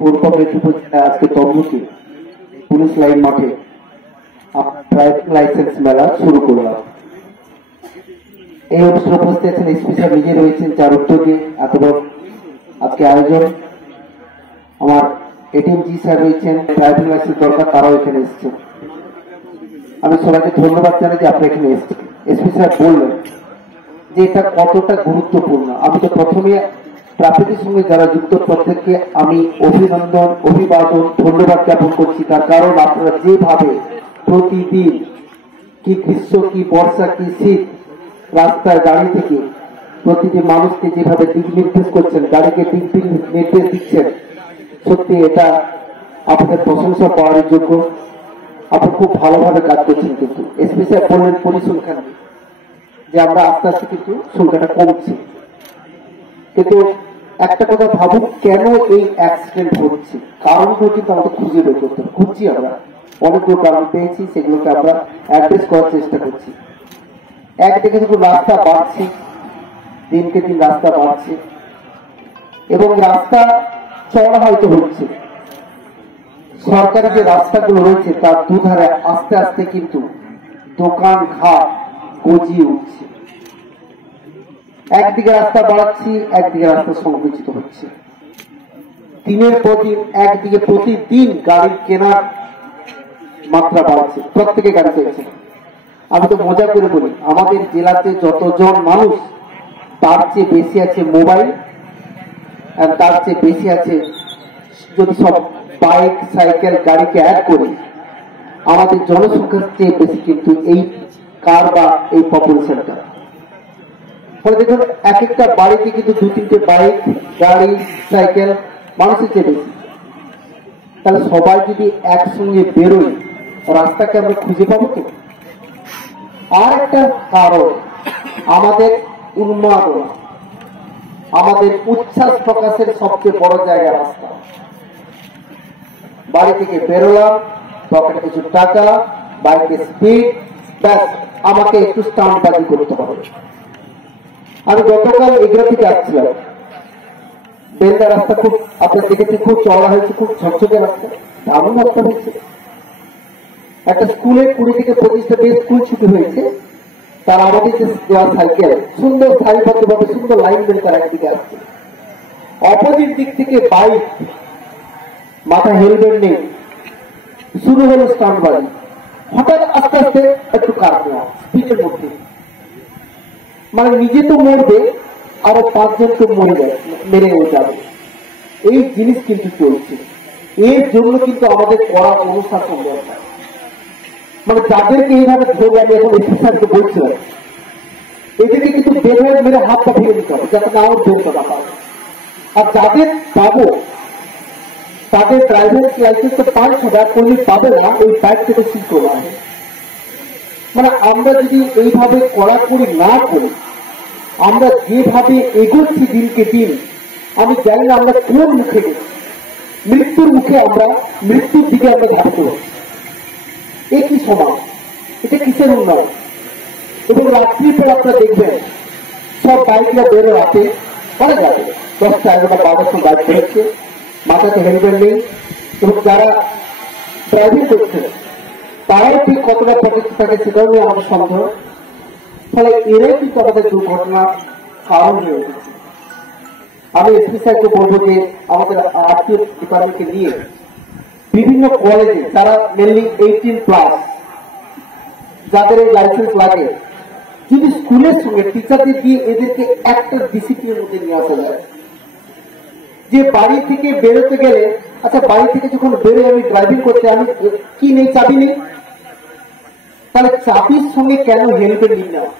পূর্ব মেদিনীপুর জেলা আজকে তমলুকে police line মাঠে ড্রাইভিং লাইসেন্স মেলা শুরু করলাম। এই অনুষ্ঠানে উপস্থিত আছেন এসপি স্যার নিজে রয়েছেন, যার উদ্যোগে এত বড় আজকে আয়োজন। আমার এটিএমজি স্যার রয়েছেন, ড্রাইভিং লাইসেন্স দরকার তারাও এখানে এসেছেন। আমি সবাইকে ধন্যবাদ জানাই যে আপনি এখানে এসেছেন। এসপি স্যার বললেন যে এটা কতটা গুরুত্বপূর্ণ। আমি তো প্রথমে ট্রাফিকের সঙ্গে যারা যুক্ত প্রত্যেককে আমি অভিবাদন ধন্যবাদ জ্ঞাপন করছি। তার কারণ আপনারা যেভাবে প্রতিদিন কি গ্রীষ্ম কি বর্ষা কি শীত রাস্তায় গাড়ি থেকে প্রতিটি মানুষকে যেভাবে দিক নির্দেশ করছেন, গাড়িকে দিক নির্দেশ দিচ্ছেন, সত্যি এটা আপনাদের প্রশংসা পাওয়ার যোগ্য। আপনি খুব ভালোভাবে কাজ করছেন। কিন্তু এসপি স্যার বললেন পরিসংখ্যান যে আমরা আস্তে আস্তে কিন্তু সংখ্যাটা কমছে, কিন্তু একটা কথা ভাবুন, কেন এই অ্যাক্সিডেন্ট হচ্ছে? কারণগুলো কিন্তু আমাদের খুঁজে বের করতে হবে। খুঁজছি, আমরা অনেকগুলো কারণ পেয়েছি, সেগুলোকে আমরা অ্যাড্রেস করার চেষ্টা করছি। একদিকে দেখুন রাস্তা বাড়ছে, দিনকে দিন রাস্তা বাড়ছে এবং রাস্তা চড়া হয়তো হচ্ছে। সরকারি যে রাস্তাগুলো রয়েছে তার দুধারে আস্তে আস্তে কিন্তু দোকান ঘাট গজিয়ে উঠছে। একদিকে রাস্তা বাড়াচ্ছি, একদিকে রাস্তা সংকুচিত হচ্ছে। দিনের পর দিন একদিকে প্রতিদিন গাড়ি কেনার মাত্রা বাড়ছে, প্রত্যেকে গাড়ি কিনছে। আমি তো মজা করে বলি, আমাদের জেলাতে যতজন মানুষ তার চেয়ে বেশি আছে মোবাইল, আর তার চেয়ে বেশি আছে, যদি সব বাইক সাইকেল গাড়িকে অ্যাড করি, আমাদের জনসংখ্যার চেয়ে বেশি কিন্তু এই কার বা এই পপুলেশনটা। ফলে দেখুন এক একটা বাড়িতে কিন্তু 2-3টে বাইক গাড়ি সাইকেল মানুষের চেয়ে বেশি। তাহলে সবাই যদি একসঙ্গে বেরোয়, রাস্তাকে আমরা খুঁজে পাবো তো? আর একটা কারণ আমাদের উন্মাদনা, আমাদের উচ্ছ্বাস প্রকাশের সবচেয়ে বড় জায়গা রাস্তা। বাড়ি থেকে বেরোলাম, পকেটে কিছু টাকা, বাইকে স্পিড, ব্যাস আমাকে একটু স্টান্টবাজি করতে হবে। আমি গতকাল এগুলো থেকে আসছিলাম, বেলদা রাস্তা খুব আপনার দেখেছি, খুব চওড়া হয়েছে, খুব ঝকঝকে রাস্তা, দারুণ রাস্তা হয়েছে। একটা স্কুলে 20 থেকে 25টা স্কুল ছুটি হয়েছে, তার আমাদের যে দেওয়া সাইকেল সুন্দর সারিবদ্ধভাবে সুন্দর লাইন ধরে তার একদিকে আসছে। অপোজিট দিক থেকে বাইক, মাথা হেলমেট নেই, শুরু হলো স্টান্টবাজি। হঠাৎ আস্তে আস্তে একটু কার নেওয়া স্পিডের মধ্যে, মানে নিজে তো মরবে, আরো 5 জনকে মেরে যাবে। এই জিনিস কিন্তু চলছে। এর জন্য কিন্তু আমাদের কড়া অনুশাসন দরকার। মানে যাদেরকে এইভাবে ধরে আমি এখন অফিসারকে বলছিলাম, এদেরকে কিন্তু বের মেরে হাত পা ফিরে দিতে হবে, যাতে না আমার ধরতে না পারে। আর যাদের পাবো তাদের ড্রাইভিং লাইসেন্স তো 5,000 করলে পাবে না, ওই বাইক থেকে সিল করা হয়। মানে আমরা যদি এইভাবে কড়াকড়ি না করি, আমরা যেভাবে এগোচ্ছি দিনকে দিন, আমি জানি না আমরা কোন মুখে গেছি, মৃত্যুর মুখে, আমরা মৃত্যুর দিকে আমরা ধাবিত হচ্ছি। এই কি সমাজ, এটা কিসের উন্নয়ন? এবং রাত্রির পর আপনারা দেখবেন সব বাইকরা বেরো রাতে অনেক রাতে 10টা 11টা 12টার সময় বাইক বেরোচ্ছে, মাথাতে হেলমেট নেই, এবং যারা ড্রাইভিং করছে তারাও ঠিক কতটা প্রটেক্ট থাকে সেটাও নিয়ে আমাদের সন্দেহ। ফলে এরাই কিন্তু আমাদের দুর্ঘটনার কারণ হয়ে উঠেছে। আমি এসপি স্যারকে বলবো যে আমাদের আরটিও ডিপার্টমেন্টকে নিয়ে বিভিন্ন কলেজে যারা মেনলি 18+, যাদের এই লাইসেন্স লাগে, যদি স্কুলের সঙ্গে টিচারদের দিয়ে এদেরকে একটা ডিসিপ্লিনের মধ্যে নিয়ে আসা যায়। যে বাড়ি থেকে বেরোতে গেলে, আচ্ছা বাড়ি থেকে যখন বেরোয় আমি ড্রাইভিং করতে, আমি কি নেই, চাবি নেই, তাহলে চাবির সঙ্গে কেন হেলমেট নিয়ে নেওয়া?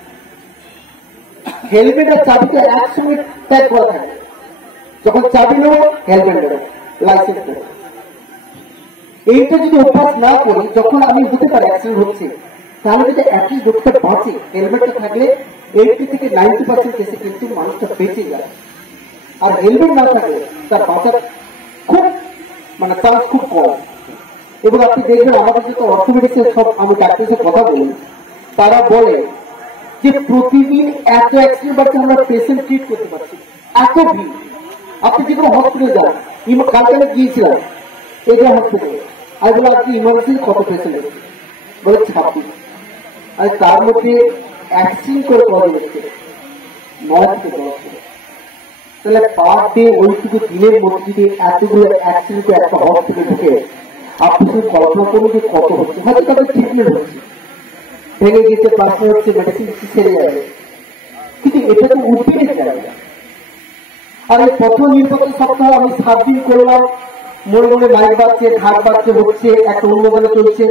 হেলমেট আর চাবিটা একসঙ্গে ট্যাগ করা থাকে। যখন চাবি নেব হেলমেট নেব, লাইসেন্স নেব। এইটা যদি অভ্যাস না করি, যখন আমি হতে পারে অ্যাক্সিডেন্ট হচ্ছে, তাহলে যদি একই লোকটা বাঁচে, হেলমেটটা থাকলে 80 থেকে 90% কেসে কিন্তু মানুষটা বেঁচে যায়। আর হেলমেট না থাকলে তার বাঁচার খুব মানে চান্স খুব কম। এবং আপনি দেখবেন আমাদের যত অর্থোপেডিক্সের সব আমি ডাক্তারের কথা বলি, তারা বলে যে প্রতিদিন এত অ্যাক্সিডেন্ট বাড়ছে, আমরা পেশেন্ট ট্রিট করতে পারছি, এত ভিড়। আপনি যে কোনো হসপিটালে যান, কালকে গিয়েছিলাম এজে হসপিটালে, আমি বলে আজকে ইমার্জেন্সি কত পেশেন্ট এসেছে, বলে 26, আর তার মধ্যে অ্যাক্সিডেন্ট করে কজন এসেছে 9 থেকে 10। তাহলে পার ডে ওইটুকু দিনের মধ্যে যদি এতগুলো অ্যাক্সিডেন্ট একটা হসপিটালে ঢুকে আপনি শুধু কল্পনা করুন যে কত হচ্ছে। হয়তো তাদের ট্রিটমেন্ট হচ্ছে, ভেঙে গেছে, প্লাস্টার হচ্ছে, মেডিসিন সেরে যাবে, কিন্তু এটা তো উদ্ভিদের জায়গা। আর এই প্রথম নির্বাচন সপ্তাহ আমি 7 দিন করলাম, মনে মনে মাইক বাজছে, ঘাট বাজছে, হচ্ছে একটা অনুমোদনে চলছে।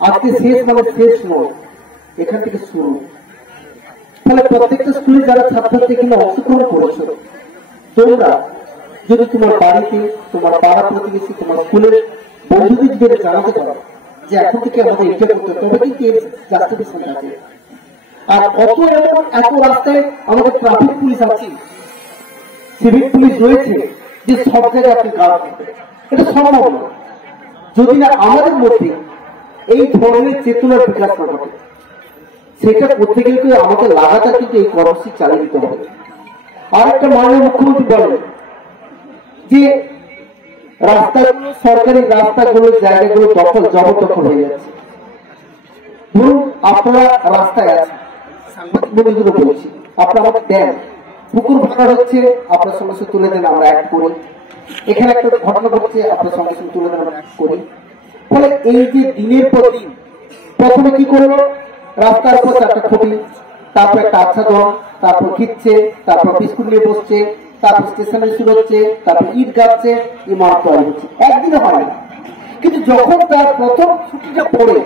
আজকে শেষ মানে শেষ নয়, এখান থেকে শুরু। তাহলে প্রত্যেকটা স্কুলে যারা ছাত্রছাত্রী কিনা অংশগ্রহণ করেছো, তোমরা যদি তোমার বাড়িতে, তোমার পাড়া প্রতিবেশী, তোমার স্কুলের বন্ধুদের যদি জানাতে পারো যে এখন থেকে আমাদের এটা করতে, তবে কিন্তু জাস্টিফিকেশন আছে। আর এত রাস্তায় আমাদের ট্রাফিক পুলিশ আছে, সিভিক পুলিশ রয়েছে, যে সব জায়গায় আপনি গাড়ি থাকবেন, এটা সম্ভব না যদি না আমাদের মধ্যে এই ধরনের চেতনার বিকাশ না ঘটে। সেটা করতে গেলে আমাদের লাগাতার কিন্তু এই কর্মসূচি চালিয়ে দিতে হবে। আর একটা মাননীয় মুখ্যমন্ত্রী বলেন যে রাস্তাগুলো, সরকারি রাস্তাগুলো, জায়গাগুলো জবরদখল হয়ে যাচ্ছে। ধরুন আপনারা রাস্তায় আছেন, সাংবাদিক বন্ধুদের বলছি, আপনারা আমাকে দেন, পুকুর ভাঙা হচ্ছে, আপনার সমস্যা তুলে দেন, আমরা অ্যাক্ট করি। এখানে একটা ঘটনা ঘটছে, আপনার সমস্যা তুলে দেন, আমরা অ্যাক্ট করি। ফলে এই যে দিনের পর দিন, প্রথমে কি করলো, রাস্তার উপর একটা খুঁটি, তারপর একটা আচ্ছাদন, তারপর খিচ্ছে, তারপর বিস্কুট নিয়ে বসছে, তারপর স্টেশনে শুরু হচ্ছে, তারপর ইট গাচ্ছে, ইমারত তৈরি হচ্ছে। একদিনে হয় না, কিন্তু যখন তার প্রথম ছুটিটা পড়ে,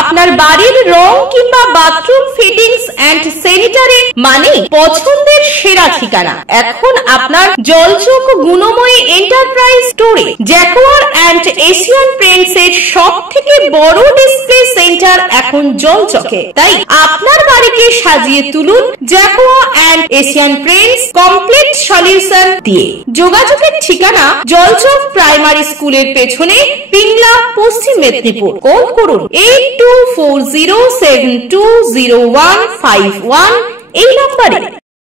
আপনার বাড়ির রং কিংবা বাথরুম ফিটিংস এন্ড স্যানিটারি মানে পছন্দের সেরা ঠিকানা এখন আপনার জলচক গুণময়ী এন্টারপ্রাইজ স্টোরে। জ্যাকোয়ার এন্ড এশিয়ান পেইন্টস এর সবথেকে বড় ডিসপ্লে সেন্টার এখন জলচকে, তাই আপনার বাড়িকে সাজিয়ে তুলুন Jaquar and Asian Paints complete solution দিয়ে। যোগাযোগের ঠিকানা জলচক প্রাইমারি স্কুলের পেছনে, পিংলা, পশ্চিম মেদিনীপুর। কল করুন 8240720151 এই নম্বরে।